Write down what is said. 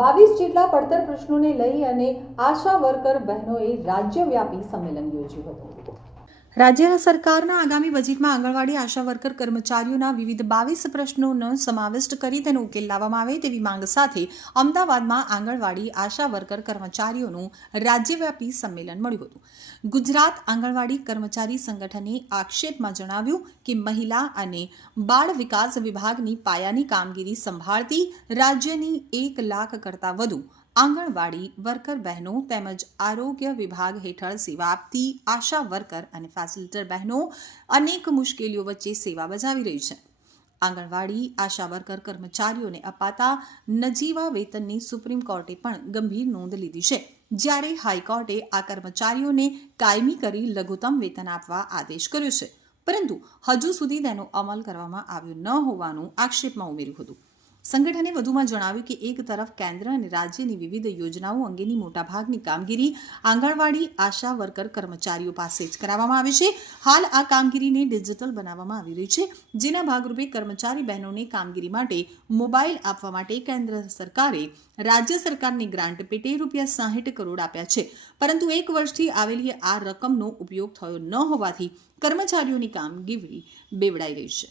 બાવીસ જેટલા પડતર પ્રશ્નોને લઈ અને આશા વર્કર બહેનોએ રાજ્યવ્યાપી સંમેલન યોજ્યું હતું. રાજ્ય સરકારના આગામી બજેટમાં આંગણવાડી આશા વર્કર કર્મચારીઓના વિવિધ બાવીસ પ્રશ્નોનો સમાવિષ્ટ કરી તેનો ઉકેલ લાવવામાં આવે તેવી માંગ સાથે અમદાવાદમાં આંગણવાડી આશા વર્કર કર્મચારીઓનું રાજ્યવ્યાપી સંમેલન મળ્યું હતું. ગુજરાત આંગણવાડી કર્મચારી સંગઠને આક્ષેપમાં જણાવ્યું કે મહિલા અને બાળ વિકાસ વિભાગની પાયાની કામગીરી સંભાળતી રાજ્યની એક લાખ કરતાં વધુ આંગણવાડી વર્કર બહેનો તેમજ આરોગ્ય વિભાગ હેઠળ સેવા આપતી આશા વર્કર અને ફેસિલિટર બહેનો અનેક મુશ્કેલીઓ વચ્ચે સેવા બજાવી રહી છે. આંગણવાડી આશા વર્કર કર્મચારીઓને અપાતા નજીવા વેતનની સુપ્રીમ કોર્ટે પણ ગંભીર નોંધ લીધી છે. જ્યારે હાઈકોર્ટે આ કર્મચારીઓને કાયમી કરી લઘુત્તમ વેતન આપવા આદેશ કર્યો છે. પરંતુ હજુ સુધી તેનો અમલ કરવામાં આવ્યો ન હોવાનું આક્ષેપમાં ઉમેર્યું હતું. સંગઠને વધુમાં જણાવ્યું કે એક તરફ કેન્દ્ર અને રાજ્યની વિવિધ યોજનાઓ અંગેની મોટાભાગની કામગીરી આંગણવાડી, આશા વર્કર કર્મચારીઓ પાસે જ કરાવવામાં આવે છે. હાલ આ કામગીરીને ડિજિટલ બનાવવામાં આવી રહી છે, જેના ભાગરૂપે કર્મચારી બહેનોને કામગીરી માટે મોબાઈલ આપવા માટે કેન્દ્ર સરકારે રાજ્ય સરકારની ગ્રાન્ટ પેટે રૂપિયા સાહીઠ કરોડ આપ્યા છે. પરંતુ એક વર્ષથી આવેલી આ રકમનો ઉપયોગ થયો ન હોવાથી કર્મચારીઓની કામગીરી બેવડાઈ રહી છે.